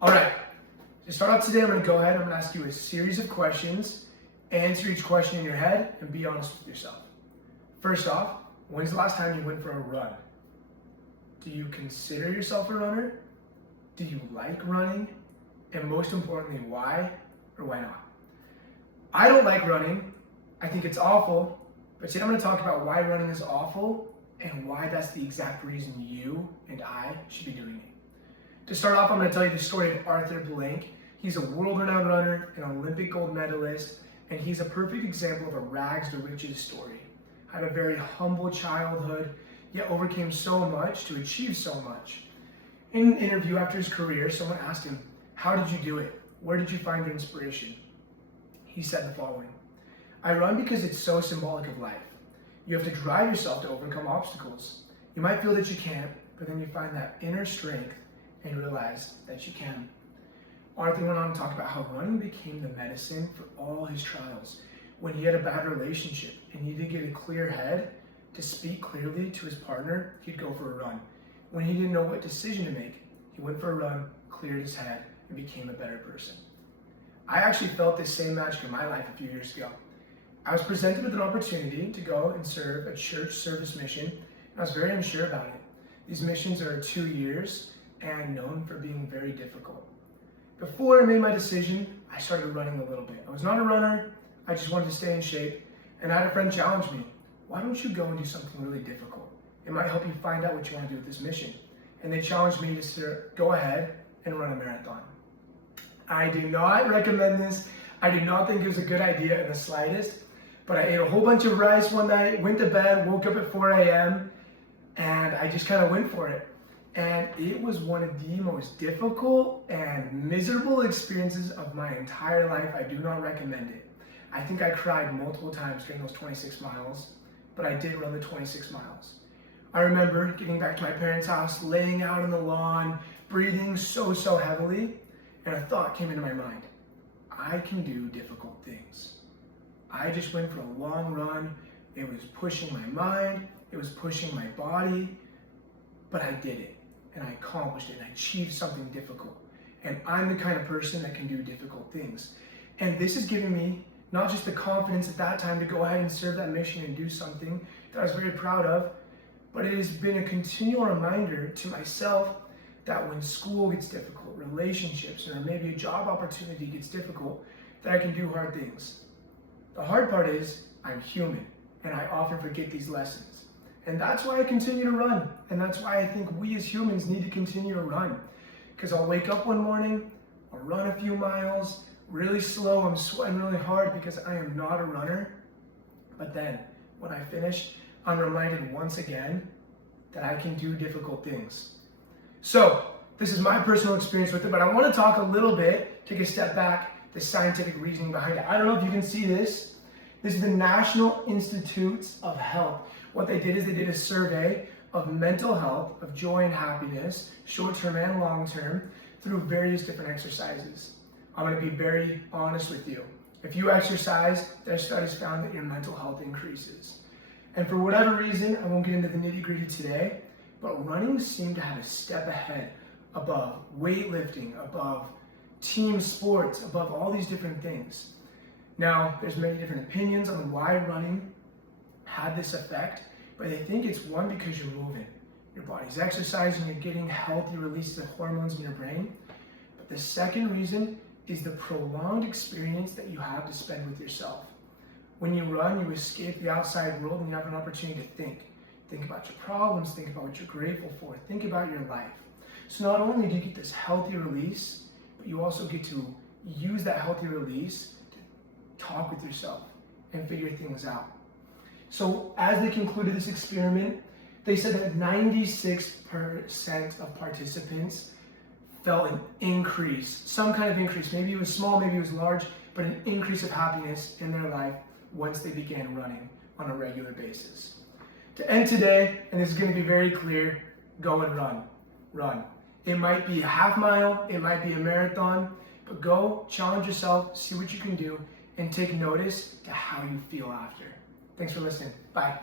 All right, to start out today, I'm going to go ahead and I'm going to ask you a series of questions. Answer each question in your head and be honest with yourself. First off, when's the last time you went for a run? Do you consider yourself a runner? Do you like running? And most importantly, why or why not? I don't like running. I think it's awful. But today I'm going to talk about why running is awful and why that's the exact reason you and I should be doing it. To start off, I'm going to tell you the story of Arthur Blank. He's a world-renowned runner, an Olympic gold medalist, and he's a perfect example of a rags to riches story. Had a very humble childhood, yet overcame so much to achieve so much. In an interview after his career, someone asked him, "How did you do it? Where did you find your inspiration?" He said the following, "I run because it's so symbolic of life. You have to drive yourself to overcome obstacles. You might feel that you can't, but then you find that inner strength and realize that you can." Arthur went on to talk about how running became the medicine for all his trials. When he had a bad relationship and needed to get a clear head to speak clearly to his partner, he'd go for a run. When he didn't know what decision to make, he went for a run, cleared his head, and became a better person. I actually felt this same magic in my life a few years ago. I was presented with an opportunity to go and serve a church service mission, and I was very unsure about it. These missions are 2 years and known for being very difficult. Before I made my decision, I started running a little bit. I was not a runner, I just wanted to stay in shape, and I had a friend challenge me, "Why don't you go and do something really difficult? It might help you find out what you want to do with this mission." And they challenged me to go ahead and run a marathon. I do not recommend this. I do not think it was a good idea in the slightest, but I ate a whole bunch of rice one night, went to bed, woke up at 4 a.m., and I just kind of went for it. And it was one of the most difficult and miserable experiences of my entire life. I do not recommend it. I think I cried multiple times during those 26 miles, but I did run the 26 miles. I remember getting back to my parents' house, laying out on the lawn, breathing so heavily, and a thought came into my mind. I can do difficult things. I just went for a long run. It was pushing my mind, it was pushing my body, but I did it. And I accomplished it, and I achieved something difficult. And I'm the kind of person that can do difficult things. And this has given me not just the confidence at that time to go ahead and serve that mission and do something that I was very proud of, but it has been a continual reminder to myself that when school gets difficult, relationships, or maybe a job opportunity gets difficult, that I can do hard things. The hard part is I'm human, and I often forget these lessons. And that's why I continue to run. And that's why I think we as humans need to continue to run. Because I'll wake up one morning, I'll run a few miles, really slow, I'm sweating really hard because I am not a runner. But then, when I finish, I'm reminded once again that I can do difficult things. So, this is my personal experience with it, but I want to talk a little bit, take a step back, the scientific reasoning behind it. I don't know if you can see this. This is the National Institutes of Health. What they did is they did a survey of mental health, of joy and happiness, short-term and long-term, through various different exercises. I'm going to be very honest with you. If you exercise, their studies found that your mental health increases. And for whatever reason, I won't get into the nitty-gritty today, but running seemed to have a step ahead above weightlifting, above team sports, above all these different things. Now, there's many different opinions on why running had this effect, but I think it's one, because you're moving. Your body's exercising, you're getting healthy releases of hormones in your brain. But the second reason is the prolonged experience that you have to spend with yourself. When you run, you escape the outside world and you have an opportunity to think. Think about your problems, think about what you're grateful for, think about your life. So not only do you get this healthy release, but you also get to use that healthy release to talk with yourself and figure things out. So as they concluded this experiment, they said that 96% of participants felt an increase, some kind of increase. Maybe it was small, maybe it was large, but an increase of happiness in their life once they began running on a regular basis. To end today, and this is going to be very clear, go and run. Run. It might be a half mile, it might be a marathon, but go, challenge yourself, see what you can do, and take notice to how you feel after. Thanks for listening. Bye.